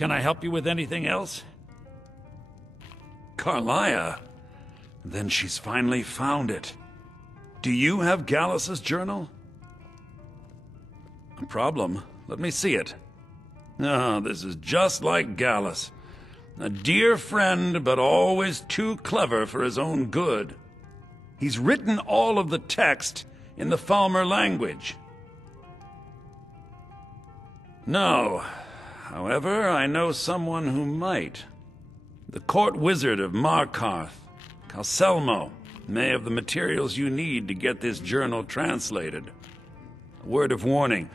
Can I help you with anything else? Carlia? Then she's finally found it. Do you have Gallus's journal? A problem? Let me see it. Ah, this is just like Gallus. A dear friend, but always too clever for his own good. He's written all of the text in the Falmer language. No. However, I know someone who might. The court wizard of Markarth, Calselmo, may have the materials you need to get this journal translated. A word of warning.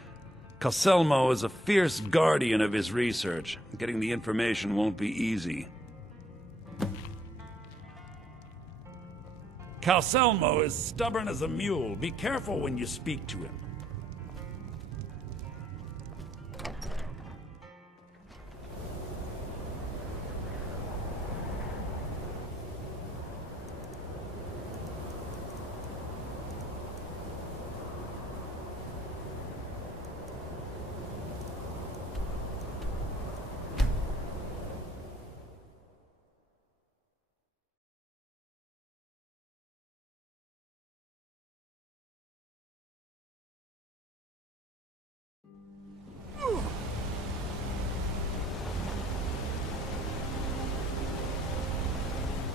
Calselmo is a fierce guardian of his research. Getting the information won't be easy. Calselmo is stubborn as a mule. Be careful when you speak to him.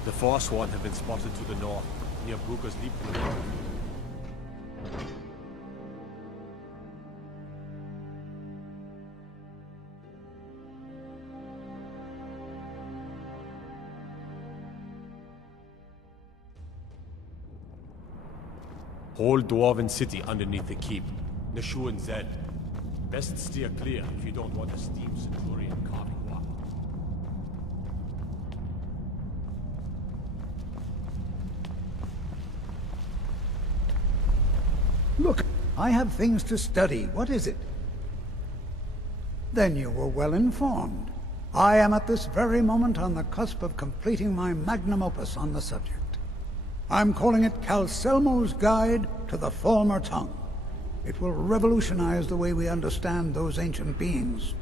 The Forsworn have been spotted to the north, near Bruker's Liebling. Whole Dwarven city underneath the keep. Nashu and Zed. Best steer clear if you don't want a steam Centurion carving walk. Look, I have things to study. What is it? Then you were well informed. I am at this very moment on the cusp of completing my magnum opus on the subject. I'm calling it Calselmo's Guide to the Falmer Tongue. It will revolutionize the way we understand those ancient beings.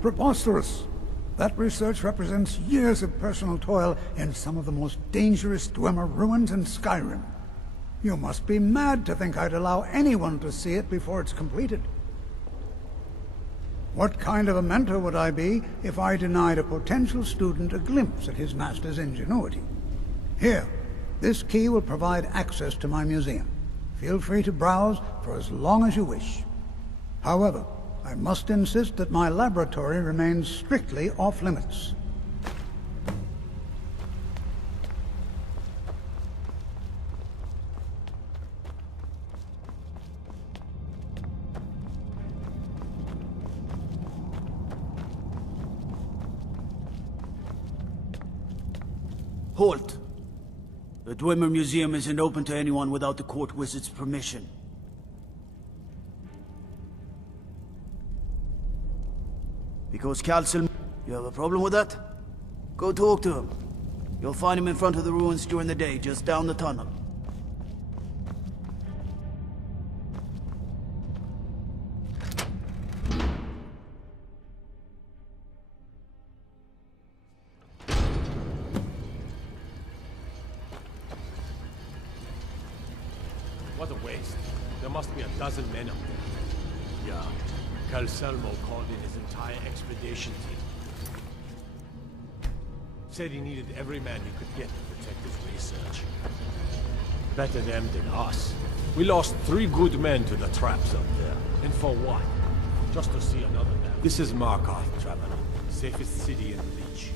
Preposterous! That research represents years of personal toil in some of the most dangerous Dwemer ruins in Skyrim. You must be mad to think I'd allow anyone to see it before it's completed. What kind of a mentor would I be if I denied a potential student a glimpse at his master's ingenuity? Here, this key will provide access to my museum. Feel free to browse for as long as you wish. However, I must insist that my laboratory remains strictly off-limits. Halt! The Dwemer Museum isn't open to anyone without the court wizard's permission. Because Calcil... You have a problem with that? Go talk to him. You'll find him in front of the ruins during the day, just down the tunnel. What a waste. There must be a dozen men up there. Yeah. Calselmo called in his entire expedition team. Said he needed every man he could get to protect his research. Better them than us. We lost 3 good men to the traps up there. And for what? Just to see another man. This is Markarth, traveler. Safest city in Reach.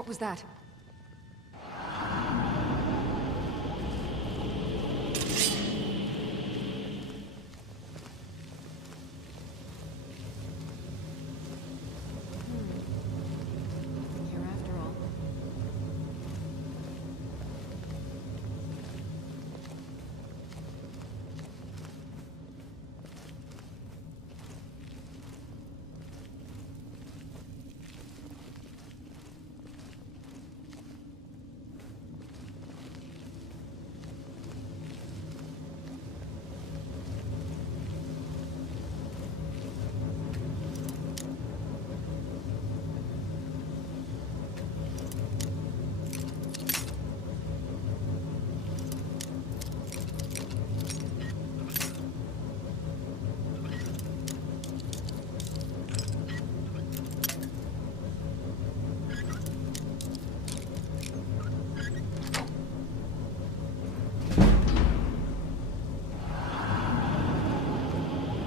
What was that? Here after all.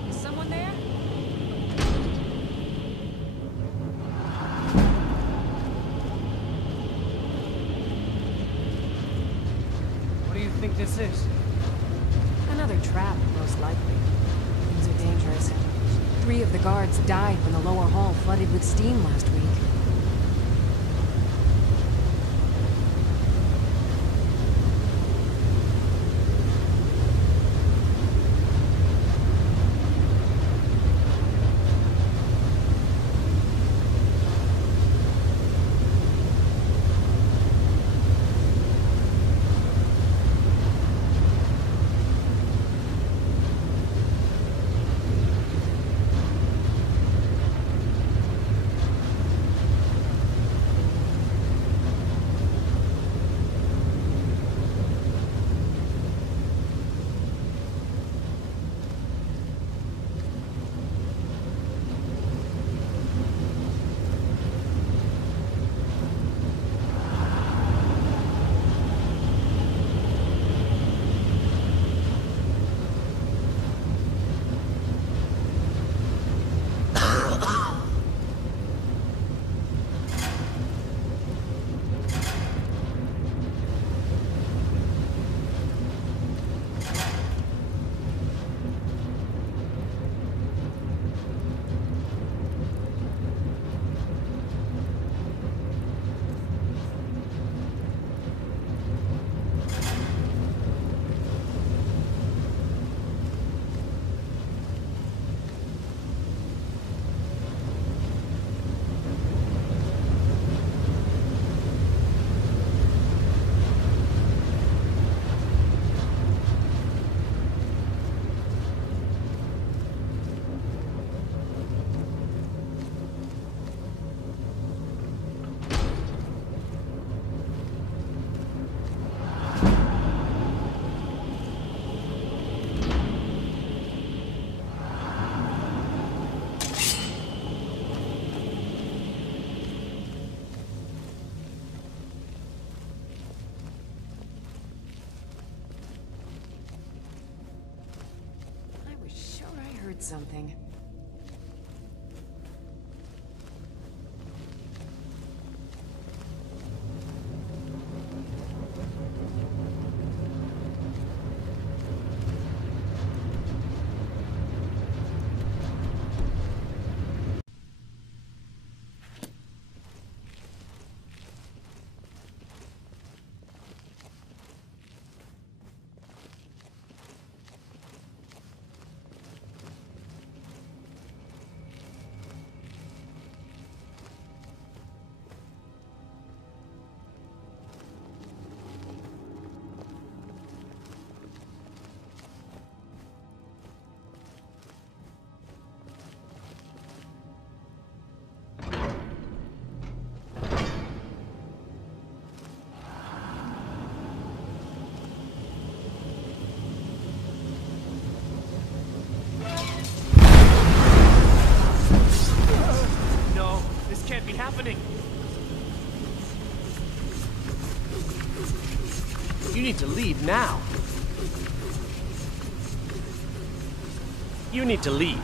Is someone there? What do you think this is? Another trap, most likely. Things are dangerous. 3 of the guards died when the lower hall flooded with steam last week. Something. can't be happening. You need to leave now. You need to leave.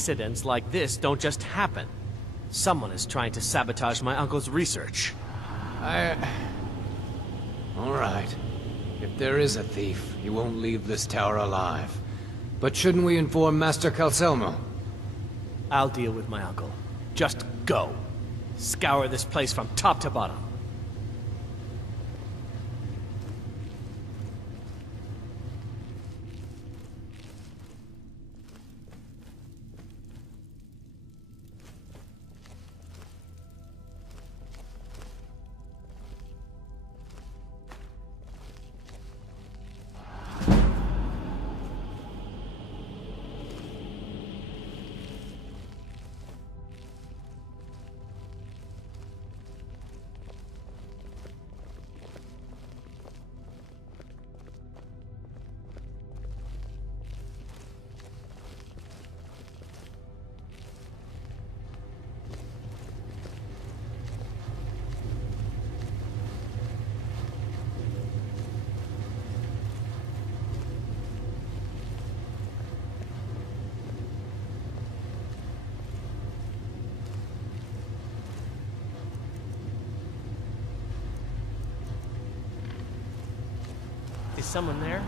Accidents like this don't just happen. Someone is trying to sabotage my uncle's research. All right. If there is a thief, he won't leave this tower alive. But shouldn't we inform Master Calcelmo? I'll deal with my uncle. Just go. Scour this place from top to bottom. Is someone there?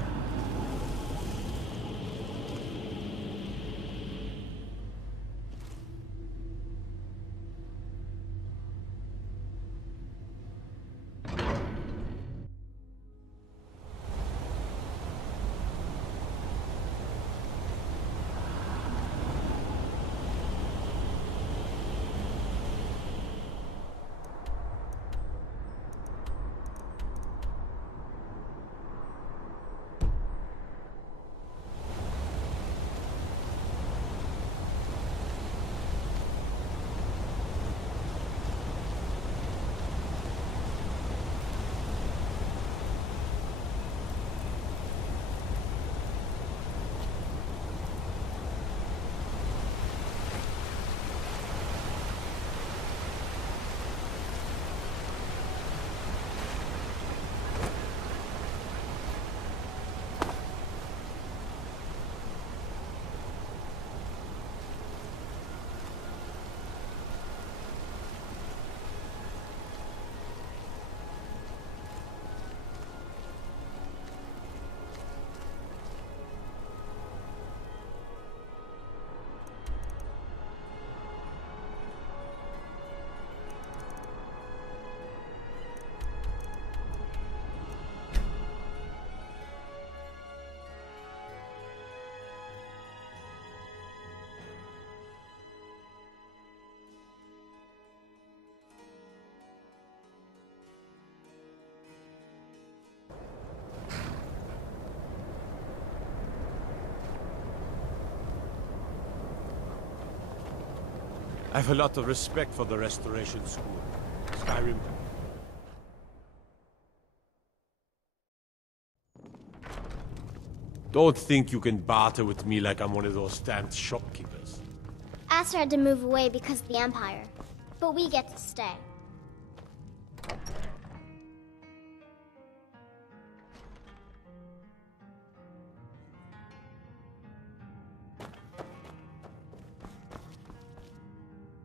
I have a lot of respect for the Restoration School. Skyrim. Don't think you can barter with me like I'm one of those stamped shopkeepers. Aster had to move away because of the Empire, but we get to stay.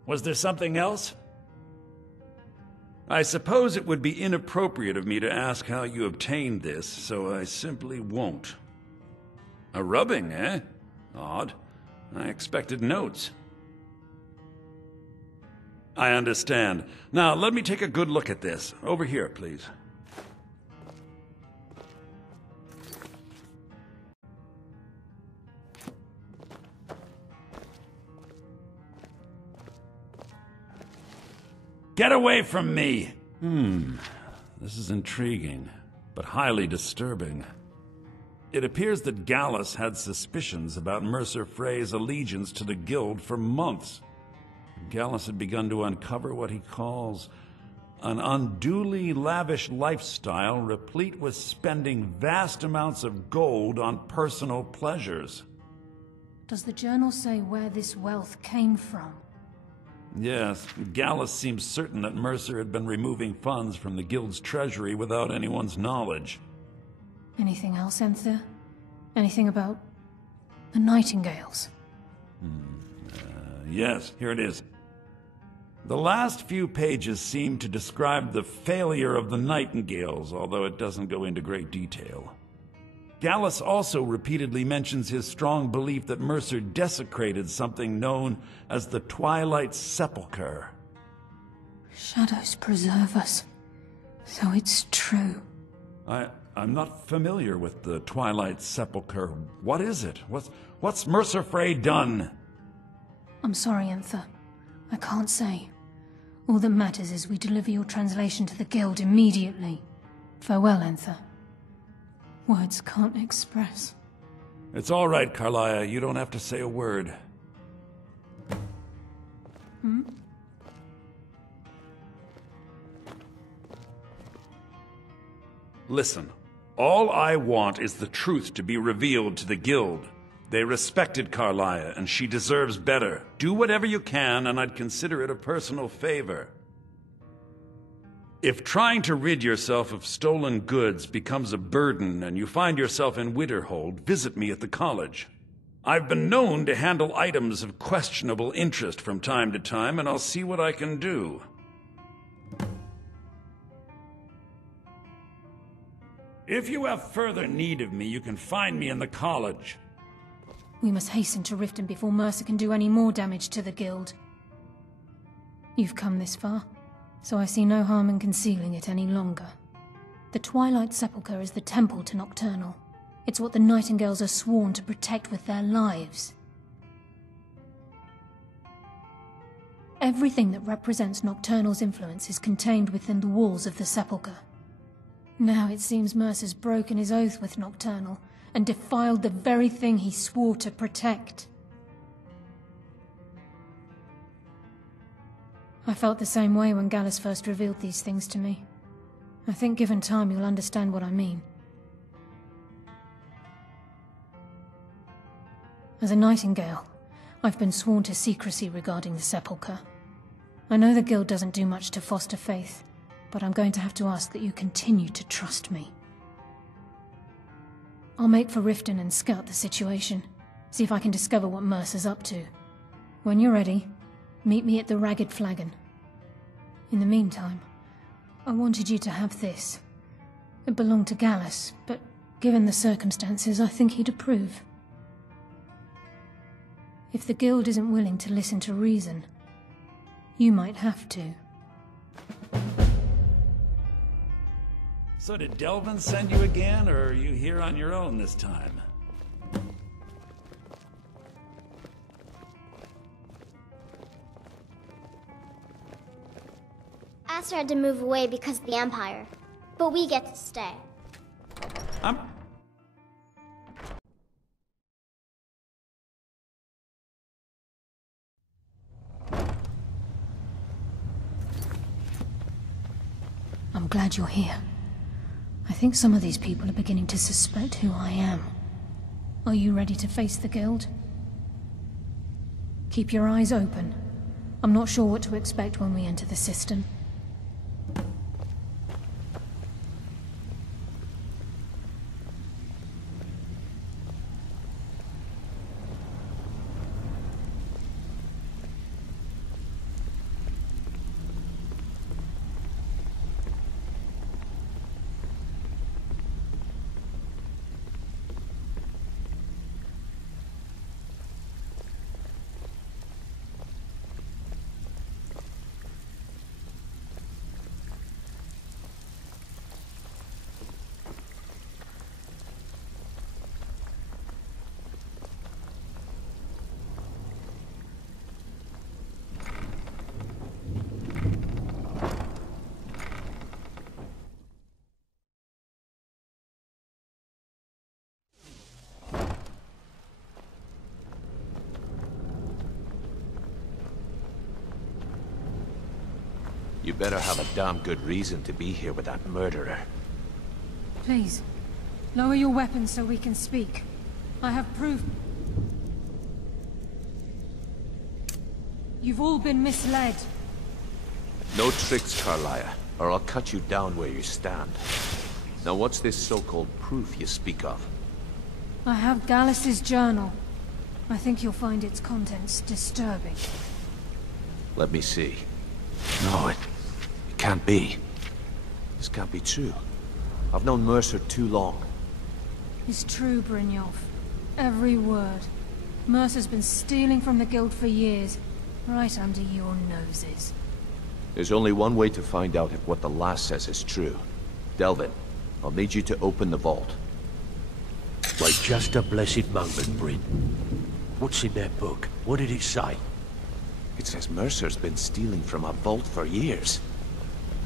Was there something else? I suppose it would be inappropriate of me to ask how you obtained this, so I simply won't. A rubbing, eh? Odd. I expected notes. I understand. Now, let me take a good look at this. Over here, please. Get away from me! This is intriguing, but highly disturbing. It appears that Gallus had suspicions about Mercer Frey's allegiance to the Guild for months. Gallus had begun to uncover what he calls an unduly lavish lifestyle replete with spending vast amounts of gold on personal pleasures. Does the journal say where this wealth came from? Yes, Gallus seems certain that Mercer had been removing funds from the Guild's treasury without anyone's knowledge. Anything else, Enthir? Anything about the Nightingales? Yes, here it is. The last few pages seem to describe the failure of the Nightingales, although it doesn't go into great detail. Gallus also repeatedly mentions his strong belief that Mercer desecrated something known as the Twilight Sepulchre. Shadows preserve us. So it's true. I'm not familiar with the Twilight Sepulchre. What is it? What's Mercer Frey done? I'm sorry, Enther. I can't say. All that matters is we deliver your translation to the Guild immediately. Farewell, Enther. Words can't express. It's all right, Carlia. You don't have to say a word. Listen, all I want is the truth to be revealed to the Guild. They respected Carlia, and she deserves better. Do whatever you can, and I'd consider it a personal favor. If trying to rid yourself of stolen goods becomes a burden and you find yourself in Winterhold, visit me at the college. I've been known to handle items of questionable interest from time to time, and I'll see what I can do. If you have further need of me, you can find me in the college. We must hasten to Riften before Mercer can do any more damage to the Guild. You've come this far, so I see no harm in concealing it any longer. The Twilight Sepulchre is the temple to Nocturnal. It's what the Nightingales are sworn to protect with their lives. Everything that represents Nocturnal's influence is contained within the walls of the Sepulchre. Now it seems Mercer's broken his oath with Nocturnal and defiled the very thing he swore to protect. I felt the same way when Gallus first revealed these things to me. I think given time you'll understand what I mean. As a Nightingale, I've been sworn to secrecy regarding the Sepulchre. I know the Guild doesn't do much to foster faith, but I'm going to have to ask that you continue to trust me. I'll make for Riften and scout the situation, see if I can discover what Mercer's up to. When you're ready, meet me at the Ragged Flagon. In the meantime, I wanted you to have this. It belonged to Gallus, but given the circumstances, I think he'd approve. If the Guild isn't willing to listen to reason, you might have to. So did Delvin send you again, or are you here on your own this time? Aster had to move away because of the Empire, but we get to stay. I'm glad you're here. I think some of these people are beginning to suspect who I am. Are you ready to face the Guild? Keep your eyes open. I'm not sure what to expect when we enter the system. You better have a damn good reason to be here with that murderer. Please, lower your weapons so we can speak. I have proof. You've all been misled. No tricks, Carlia, or I'll cut you down where you stand. Now what's this so-called proof you speak of? I have Gallus's journal. I think you'll find its contents disturbing. Let me see. No, it can't be. This can't be true. I've known Mercer too long. It's true, Brynjolf. Every word. Mercer's been stealing from the Guild for years, right under your noses. There's only one way to find out if what the lass says is true. Delvin, I'll need you to open the vault. Wait just a blessed moment, Bryn. What's in that book? What did it say? It says Mercer's been stealing from a vault for years.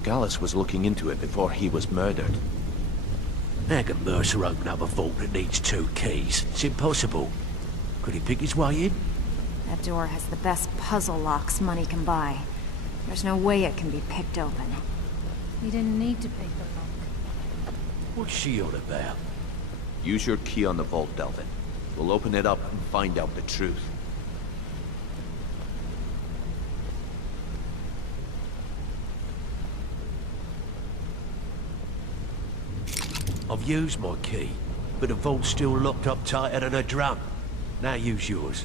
Gallus was looking into it before he was murdered. How can Mercer open up a vault that needs 2 keys? It's impossible. Could he pick his way in? That door has the best puzzle locks money can buy. There's no way it can be picked open. He didn't need to pick the lock. What's she on about? Use your key on the vault, Delvin. We'll open it up and find out the truth. I've used my key, but the vault's still locked up tighter than a drum. Now use yours.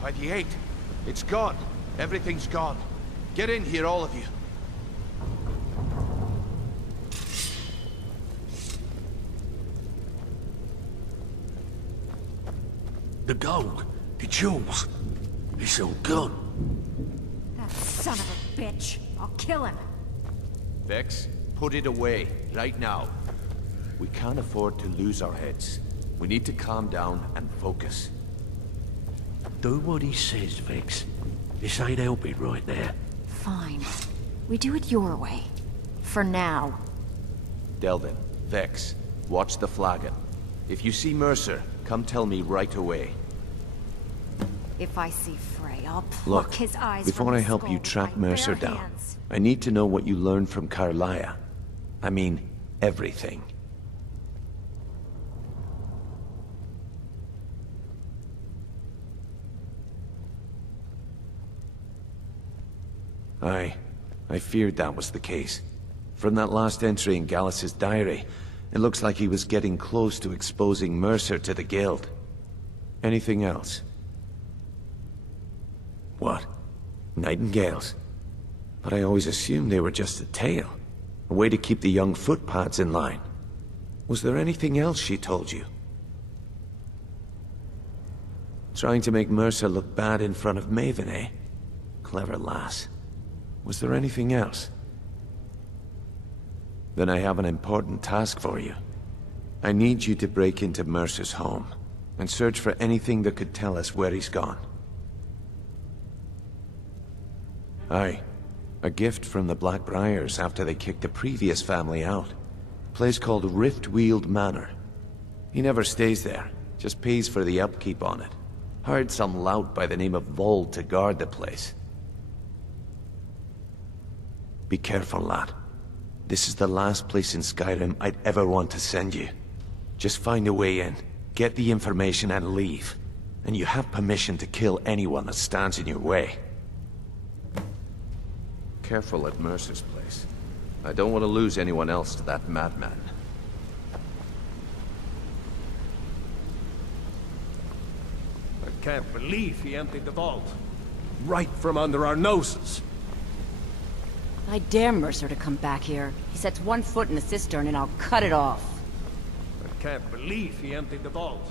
By the 8. It's gone. Everything's gone. Get in here, all of you. The gold, the jewels, it's all gone. That son of a bitch. I'll kill him. Vex, put it away, right now. We can't afford to lose our heads. We need to calm down and focus. Do what he says, Vex. This ain't helping right now. Fine. We do it your way. For now. Delvin, Vex, watch the flagon. If you see Mercer, come tell me right away. If I see Frey, I'll pluck his eyes before from I his help skull you with track my Mercer bare down, hands. I need to know what you learned from Carlia. I mean, everything. I feared that was the case. From that last entry in Gallus's diary, it looks like he was getting close to exposing Mercer to the Guild. Anything else? What? Nightingales? But I always assumed they were just a tale. A way to keep the young footpads in line. Was there anything else she told you? Trying to make Mercer look bad in front of Maven, eh? Clever lass. Was there anything else? Then I have an important task for you. I need you to break into Mercer's home and search for anything that could tell us where he's gone. Aye. A gift from the Blackbriars after they kicked the previous family out. A place called Riftweald Manor. He never stays there, just pays for the upkeep on it. Hired some lout by the name of Vold to guard the place. Be careful, lad. This is the last place in Skyrim I'd ever want to send you. Just find a way in, get the information and leave. And you have permission to kill anyone that stands in your way. Careful at Mercer's place. I don't want to lose anyone else to that madman. I can't believe he emptied the vault. Right from under our noses. I dare Mercer to come back here. He sets one foot in the cistern and I'll cut it off. I can't believe he emptied the vault.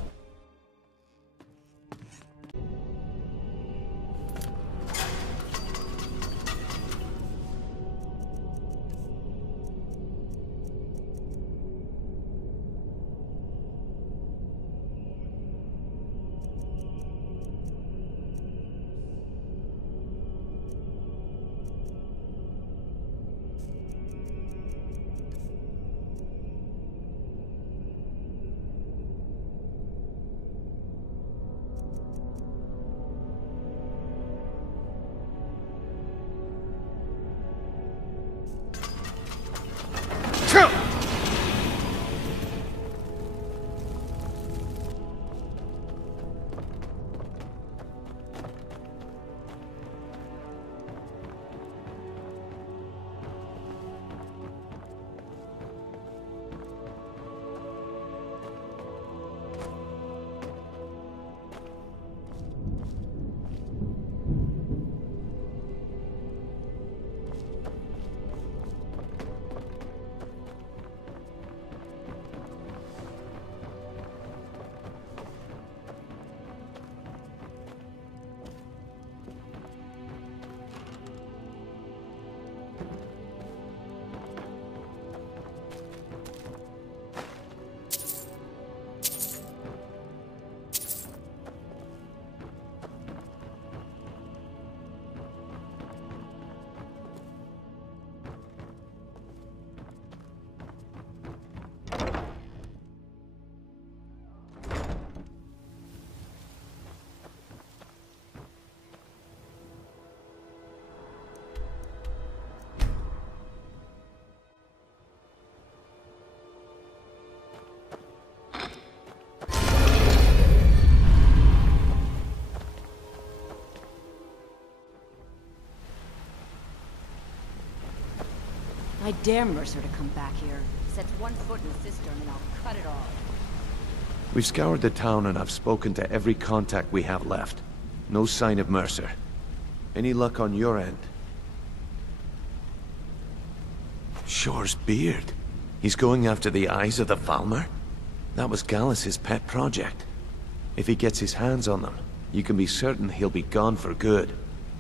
I dare Mercer to come back here. He sets one foot in the cistern and I'll cut it off. We've scoured the town and I've spoken to every contact we have left. No sign of Mercer. Any luck on your end? Shore's beard. He's going after the eyes of the Falmer? That was Gallus's pet project. If he gets his hands on them, you can be certain he'll be gone for good,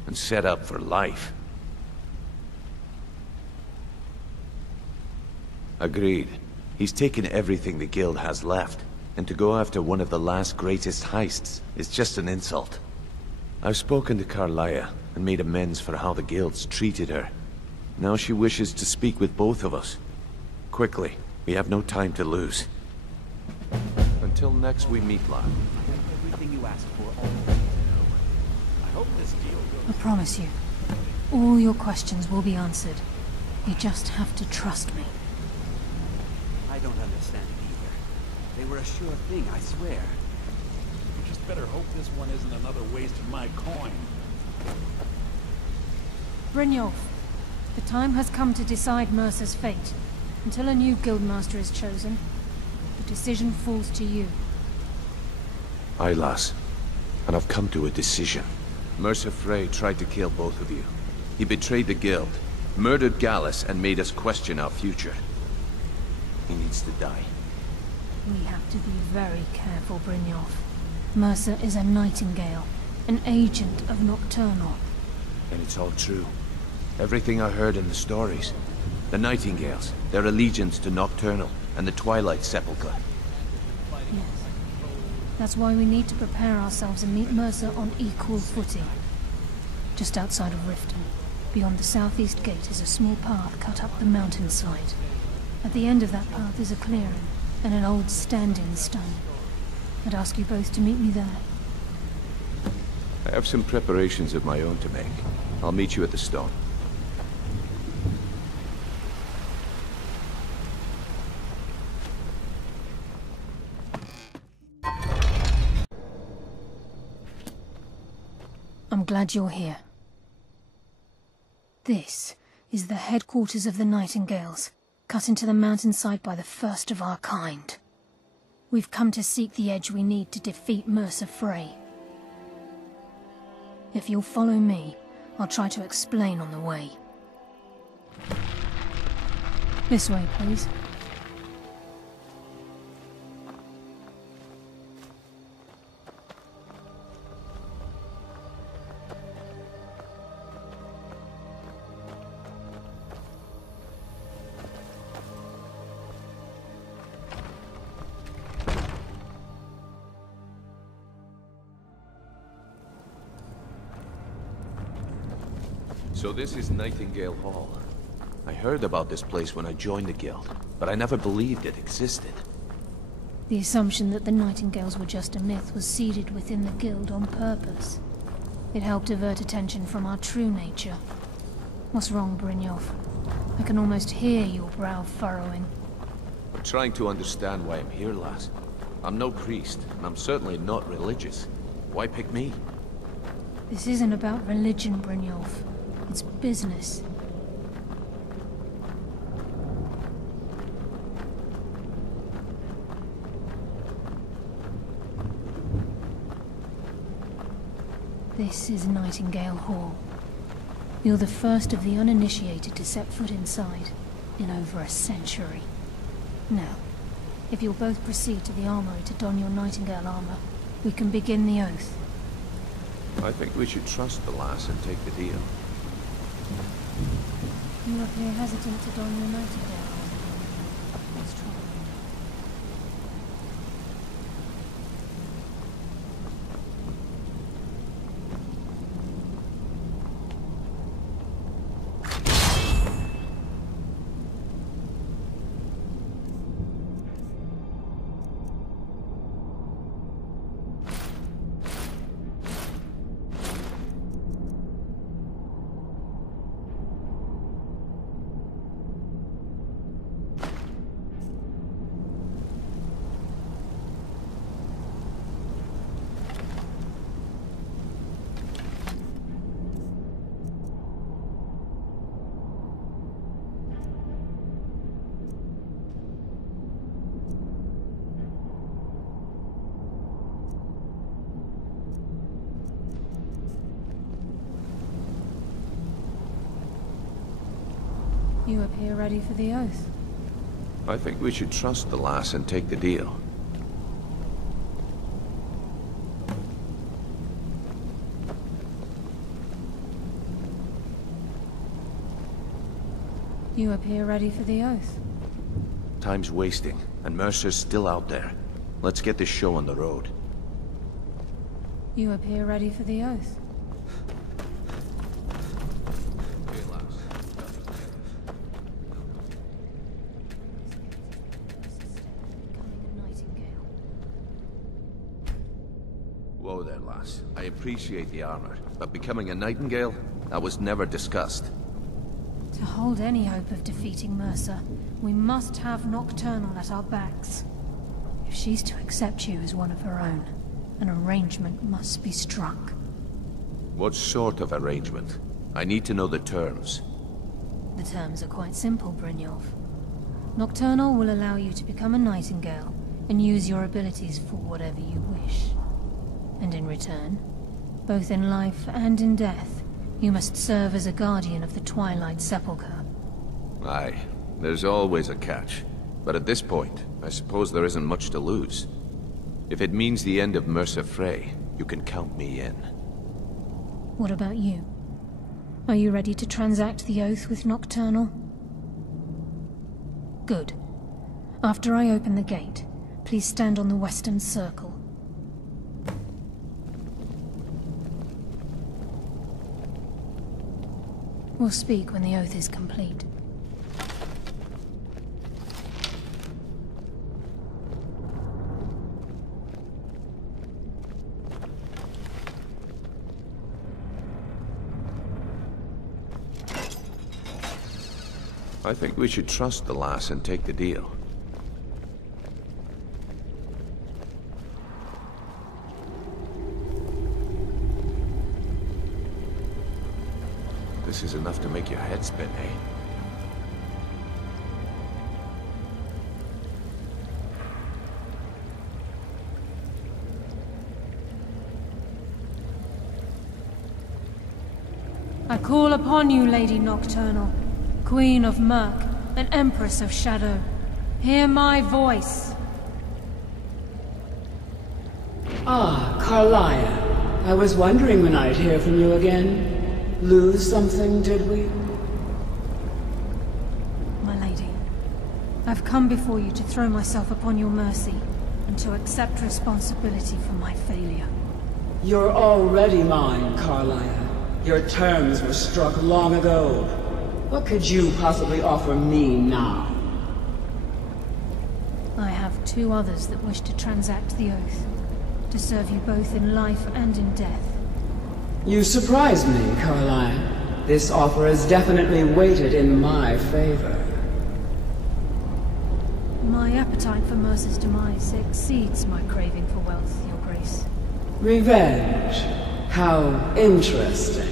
and set up for life. Agreed. He's taken everything the Guild has left, and to go after one of the last greatest heists is just an insult. I've spoken to Carlia, and made amends for how the Guild's treated her. Now she wishes to speak with both of us. Quickly, we have no time to lose. Until next we meet, lad. Everything you asked for, I hope this deal goes. I promise you, all your questions will be answered. You just have to trust me. I don't understand it either. They were a sure thing, I swear. You just better hope this one isn't another waste of my coin. Brynjolf, the time has come to decide Mercer's fate. Until a new guildmaster is chosen, the decision falls to you. Aye, lass. And I've come to a decision. Mercer Frey tried to kill both of you. He betrayed the Guild, murdered Gallus, and made us question our future. He needs to die. We have to be very careful, Brynjolf. Mercer is a Nightingale, an agent of Nocturnal. And it's all true. Everything I heard in the stories. The Nightingales, their allegiance to Nocturnal, and the Twilight Sepulchre. Yes. That's why we need to prepare ourselves and meet Mercer on equal footing. Just outside of Riften, beyond the southeast gate, is a small path cut up the mountainside. At the end of that path is a clearing, and an old standing stone. I'd ask you both to meet me there. I have some preparations of my own to make. I'll meet you at the stone. I'm glad you're here. This is the headquarters of the Nightingales, cut into the mountainside by the first of our kind. We've come to seek the edge we need to defeat Mercer Frey. If you'll follow me, I'll try to explain on the way. This way, please. So this is Nightingale Hall. I heard about this place when I joined the Guild, but I never believed it existed. The assumption that the Nightingales were just a myth was seeded within the Guild on purpose. It helped divert attention from our true nature. What's wrong, Brynjolf? I can almost hear your brow furrowing. I'm trying to understand why I'm here, lass. I'm no priest, and I'm certainly not religious. Why pick me? This isn't about religion, Brynjolf. It's business. This is Nightingale Hall. You're the first of the uninitiated to set foot inside in over a century. Now, if you'll both proceed to the armory to don your Nightingale armor, we can begin the oath. I think we should trust the lass and take the deal. You appear hesitant to don your Nightingale armor. What's trouble? You appear ready for the oath. I think we should trust the lass and take the deal. You appear ready for the oath. Time's wasting, and Mercer's still out there. Let's get this show on the road. You appear ready for the oath. Whoa there, lass. I appreciate the armor, but becoming a Nightingale? That was never discussed. To hold any hope of defeating Mercer, we must have Nocturnal at our backs. If she's to accept you as one of her own, an arrangement must be struck. What sort of arrangement? I need to know the terms. The terms are quite simple, Brynjolf. Nocturnal will allow you to become a Nightingale and use your abilities for whatever you wish. And in return, both in life and in death, you must serve as a guardian of the Twilight Sepulchre. Aye, there's always a catch. But at this point, I suppose there isn't much to lose. If it means the end of Mercer Frey, you can count me in. What about you? Are you ready to transact the oath with Nocturnal? Good. After I open the gate, please stand on the western circle. We'll speak when the oath is complete. I think we should trust the lass and take the deal. This is enough to make your head spin, eh? I call upon you, Lady Nocturnal, Queen of Murk, and Empress of Shadow. Hear my voice. Ah, Carlia. I was wondering when I'd hear from you again. Lose something, did we? My lady, I've come before you to throw myself upon your mercy, and to accept responsibility for my failure. You're already mine, Carlia. Your terms were struck long ago. What could you possibly offer me now? I have two others that wish to transact the oath, to serve you both in life and in death. You surprise me, Carlia. This offer is definitely weighted in my favor. My appetite for Mercer's demise exceeds my craving for wealth, Your Grace. Revenge. How interesting.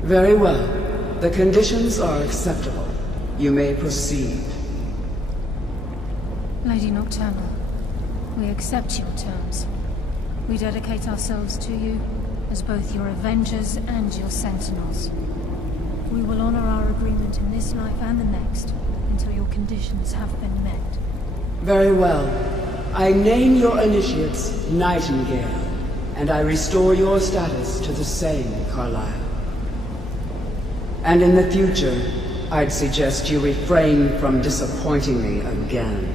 Very well. The conditions are acceptable. You may proceed. Lady Nocturnal, we accept your terms. We dedicate ourselves to you as both your Avengers and your Sentinels. We will honor our agreement in this life and the next until your conditions have been met. Very well. I name your initiates Nightingale, and I restore your status to the same, Carlisle. And in the future, I'd suggest you refrain from disappointing me again.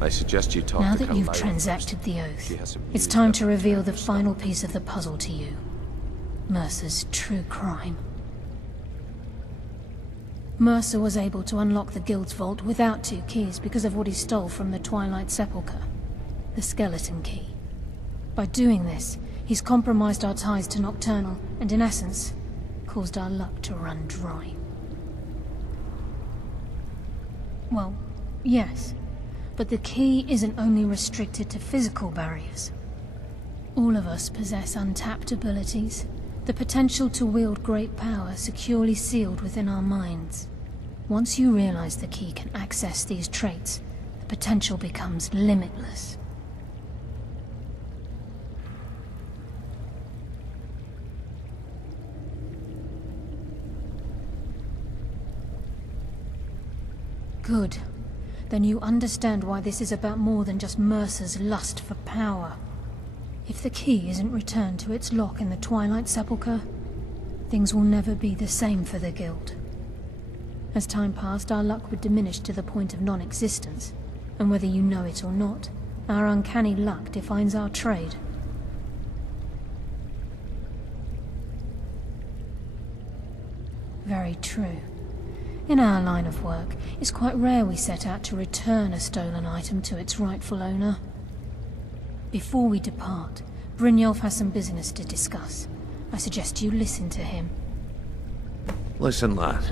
I suggest you talk now to that you've Carlisle transacted first. the oath, She has some it's really time to clever reveal the plans. final piece of the puzzle to you. Mercer's true crime. Mercer was able to unlock the Guild's vault without 2 keys because of what he stole from the Twilight Sepulchre, the skeleton key. By doing this, he's compromised our ties to Nocturnal, and in essence, caused our luck to run dry. Well, yes, but the key isn't only restricted to physical barriers. All of us possess untapped abilities, the potential to wield great power securely sealed within our minds. Once you realize the key can access these traits, the potential becomes limitless. Good. Then you understand why this is about more than just Mercer's lust for power. If the key isn't returned to its lock in the Twilight Sepulchre, things will never be the same for the Guild. As time passed, our luck would diminish to the point of non-existence, and whether you know it or not, our uncanny luck defines our trade. Very true. In our line of work, it's quite rare we set out to return a stolen item to its rightful owner. Before we depart, Brynjolf has some business to discuss. I suggest you listen to him. Listen, lad.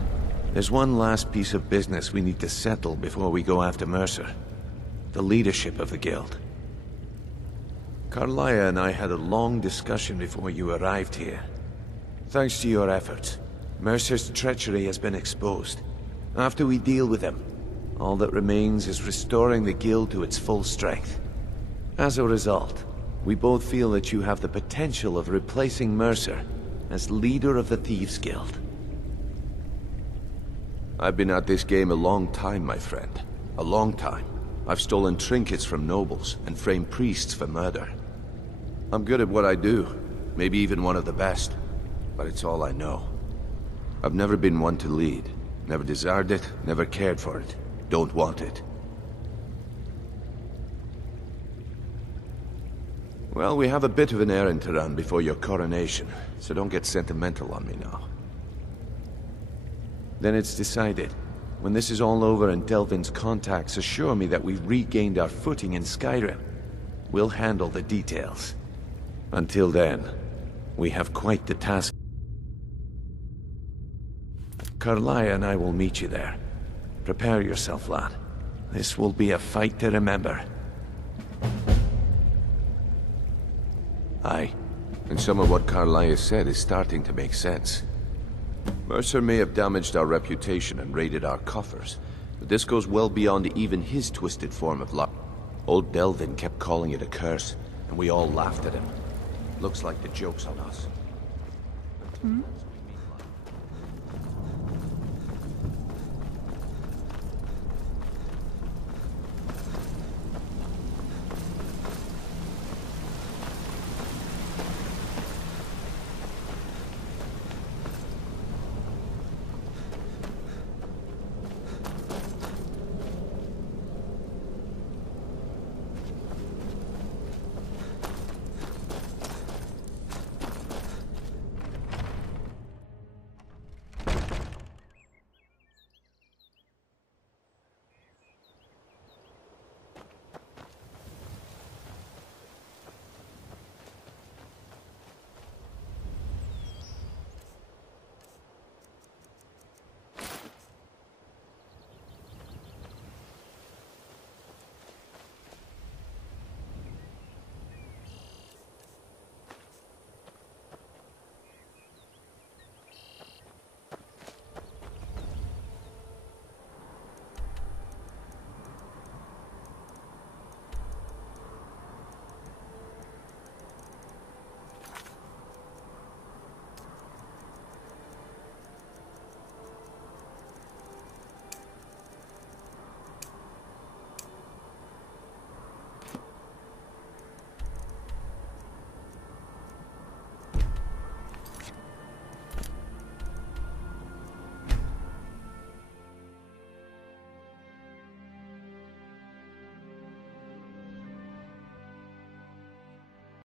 There's one last piece of business we need to settle before we go after Mercer. The leadership of the Guild. Carlia and I had a long discussion before you arrived here. Thanks to your efforts, Mercer's treachery has been exposed. After we deal with him, all that remains is restoring the Guild to its full strength. As a result, we both feel that you have the potential of replacing Mercer as leader of the Thieves' Guild. I've been at this game a long time, my friend. A long time. I've stolen trinkets from nobles and framed priests for murder. I'm good at what I do, maybe even one of the best, but it's all I know. I've never been one to lead. Never desired it, never cared for it. Don't want it. Well, we have a bit of an errand to run before your coronation, so don't get sentimental on me now. Then it's decided. When this is all over and Delvin's contacts assure me that we've regained our footing in Skyrim, we'll handle the details. Until then, we have quite the task. Carlia and I will meet you there. Prepare yourself, lad. This will be a fight to remember. Aye, and some of what Carlia said is starting to make sense. Mercer may have damaged our reputation and raided our coffers, but this goes well beyond even his twisted form of luck. Old Delvin kept calling it a curse, and we all laughed at him. Looks like the joke's on us. Hmm?